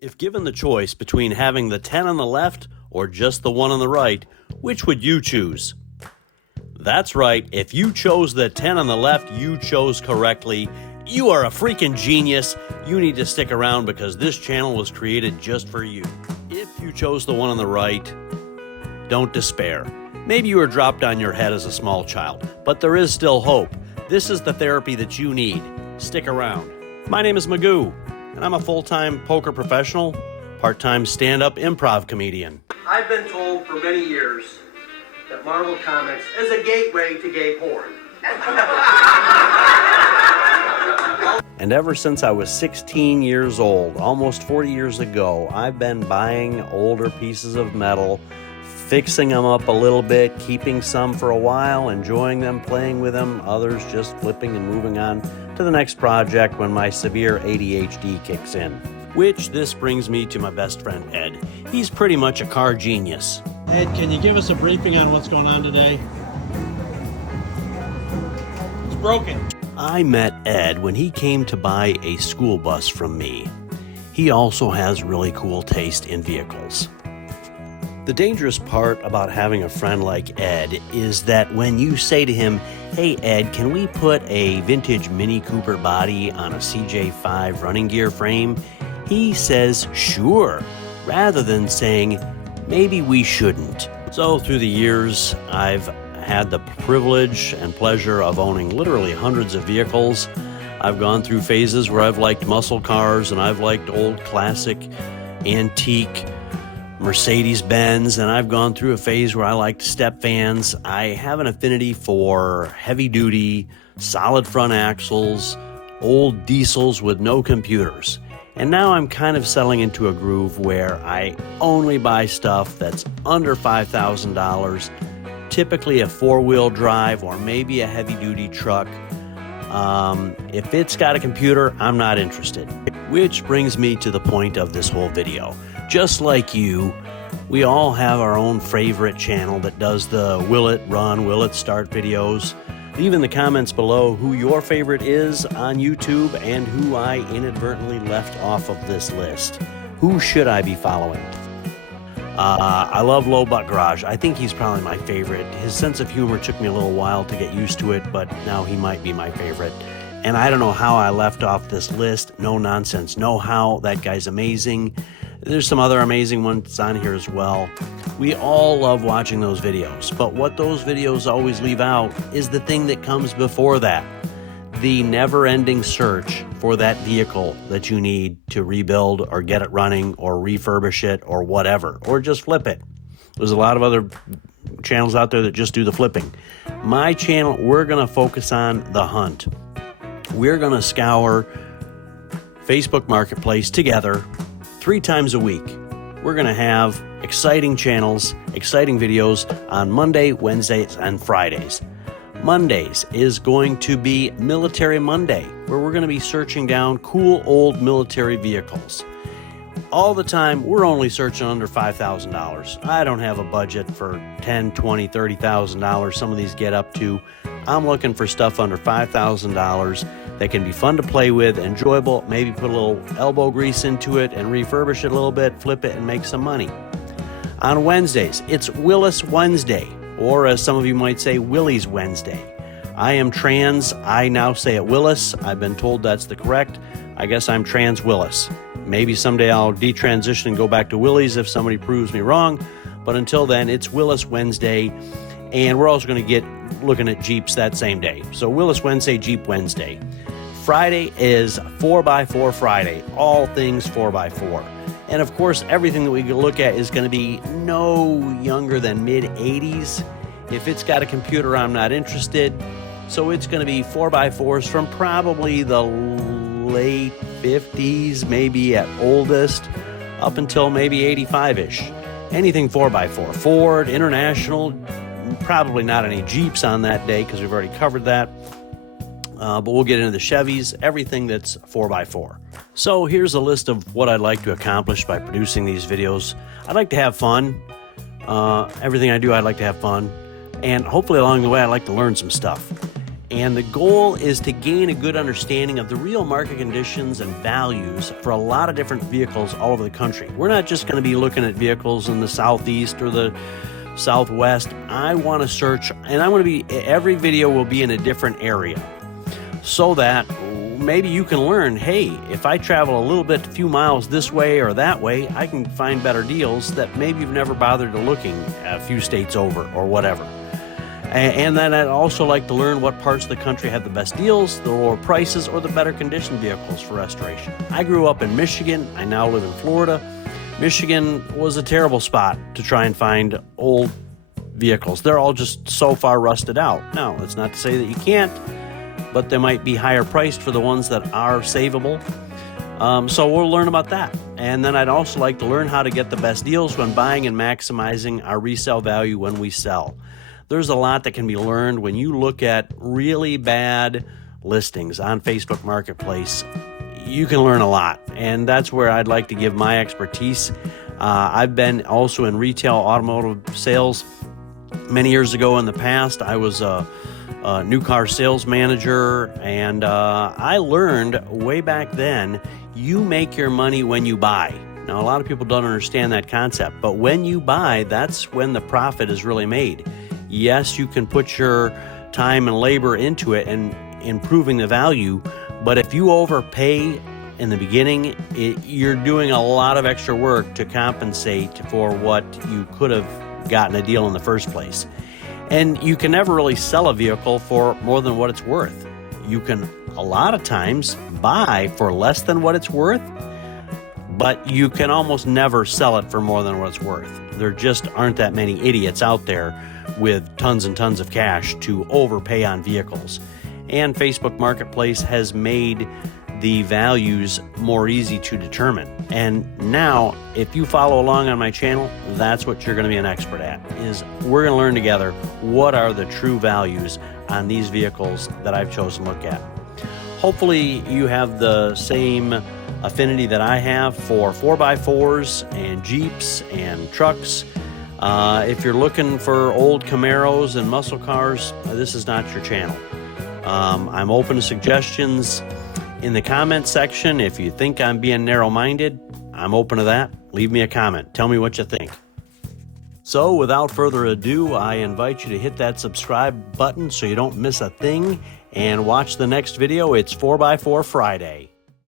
If given the choice between having the 10 on the left or just the 1 on the right, which would you choose? That's right, if you chose the 10 on the left, you chose correctly. You are a freaking genius. You need to stick around because this channel was created just for you. If you chose the 1 on the right, don't despair. Maybe you were dropped on your head as a small child, but there is still hope. This is the therapy that you need. Stick around. My name is Magoo, and I'm a full-time poker professional, part-time stand-up improv comedian. I've been told for many years that Marvel Comics is a gateway to gay porn. And ever since I was 16 years old, almost 40 years ago, I've been buying older pieces of metal, fixing them up a little bit, keeping some for a while, enjoying them, playing with them, others just flipping and moving on to the next project when my severe ADHD kicks in. Which this brings me to my best friend Ed. He's pretty much a car genius. Ed, can you give us a briefing on what's going on today? It's broken. I met Ed when he came to buy a school bus from me. He also has really cool taste in vehicles. The dangerous part about having a friend like Ed is that when you say to him, "Hey Ed, can we put a vintage Mini Cooper body on a CJ5 running gear frame?" he says, "Sure," rather than saying, "Maybe we shouldn't." So through the years, I've had the privilege and pleasure of owning literally hundreds of vehicles. I've gone through phases where I've liked muscle cars and I've liked old classic antique Mercedes-Benz, and I've gone through a phase where I liked step vans. I have an affinity for heavy-duty, solid front axles, old diesels with no computers. And now I'm kind of settling into a groove where I only buy stuff that's under $5,000, typically a four-wheel drive or maybe a heavy-duty truck. If it's got a computer, I'm not interested. Which brings me to the point of this whole video. Just like you, we all have our own favorite channel that does the will it run, will it start videos. Leave in the comments below who your favorite is on YouTube and who I inadvertently left off of this list. Who should I be following? I love Low Butt Garage. I think he's probably my favorite. His sense of humor took me a little while to get used to it, but now he might be my favorite. And I don't know how I left off this list. No nonsense. No how. That guy's amazing. There's some other amazing ones on here as well. We all love watching those videos, but what those videos always leave out is the thing that comes before that. The never-ending search for that vehicle that you need to rebuild or get it running or refurbish it or whatever, or just flip it. There's a lot of other channels out there that just do the flipping. My channel, we're going to focus on the hunt. We're going to scour Facebook Marketplace together 3 times a week. We're going to have exciting channels, exciting videos on Monday, Wednesdays, and Fridays. Mondays is going to be Military Monday, where we're going to be searching down cool old military vehicles. All the time, we're only searching under $5,000. I don't have a budget for $10,000, $20,000, $30,000. Some of these get up to. I'm looking for stuff under $5,000 that can be fun to play with, enjoyable, maybe put a little elbow grease into it and refurbish it a little bit, flip it, and make some money. On Wednesdays, it's Willys Wednesday, or as some of you might say, Willys Wednesday. I am trans. I now say it Willys. I've been told that's the correct. I guess I'm trans Willys. Maybe someday I'll detransition and go back to Willys if somebody proves me wrong. But until then, it's Willys Wednesday. And we're also going to get looking at Jeeps that same day. So Willys Wednesday, Jeep Wednesday. Friday is 4x4 Friday. All things 4x4. And of course, everything that we can look at is going to be no younger than mid-80s. If it's got a computer, I'm not interested. So it's going to be 4x4s from probably the late 50s, maybe at oldest, up until maybe 85-ish. Anything 4x4. Ford, International, probably not any Jeeps on that day because we've already covered that. But we'll get into the Chevys, everything that's 4x4. So here's a list of what I'd like to accomplish by producing these videos. I'd like to have fun. Everything I do, I'd like to have fun. And hopefully along the way, I'd like to learn some stuff. And the goal is to gain a good understanding of the real market conditions and values for a lot of different vehicles all over the country. We're not just going to be looking at vehicles in the Southeast or the Southwest. I want to search, and every video will be in a different area so that maybe you can learn, hey, if I travel a little bit, a few miles this way or that way, I can find better deals that maybe you've never bothered to looking a few states over or whatever. And then I'd also like to learn what parts of the country have the best deals, the lower prices, or the better conditioned vehicles for restoration. I grew up in Michigan. I now live in Florida. Michigan was a terrible spot to try and find old vehicles. They're all just so far rusted out. Now, that's not to say that you can't, but they might be higher priced for the ones that are savable. So we'll learn about that. And then I'd also like to learn how to get the best deals when buying and maximizing our resale value when we sell. There's a lot that can be learned when you look at really bad listings on Facebook Marketplace. You can learn a lot, and that's where I'd like to give my expertise. I've been also in retail automotive sales many years ago in the past. I was a new car sales manager, and I learned way back then, you make your money when you buy. Now, a lot of people don't understand that concept, but when you buy, that's when the profit is really made. Yes, you can put your time and labor into it and improving the value, but if you overpay in the beginning, you're doing a lot of extra work to compensate for what you could have gotten a deal in the first place. And you can never really sell a vehicle for more than what it's worth. You can, a lot of times, buy for less than what it's worth, but you can almost never sell it for more than what it's worth. There just aren't that many idiots out there with tons and tons of cash to overpay on vehicles. And Facebook Marketplace has made the values more easy to determine. And now, if you follow along on my channel, that's what you're going to be an expert at, is we're going to learn together what are the true values on these vehicles that I've chosen to look at. Hopefully you have the same affinity that I have for 4x4s and Jeeps and trucks. If you're looking for old Camaros and muscle cars, this is not your channel. I'm open to suggestions in the comment section. If you think I'm being narrow-minded, I'm open to that. Leave me a comment. Tell me what you think. So without further ado, I invite you to hit that subscribe button so you don't miss a thing, and watch the next video. It's 4x4 Friday.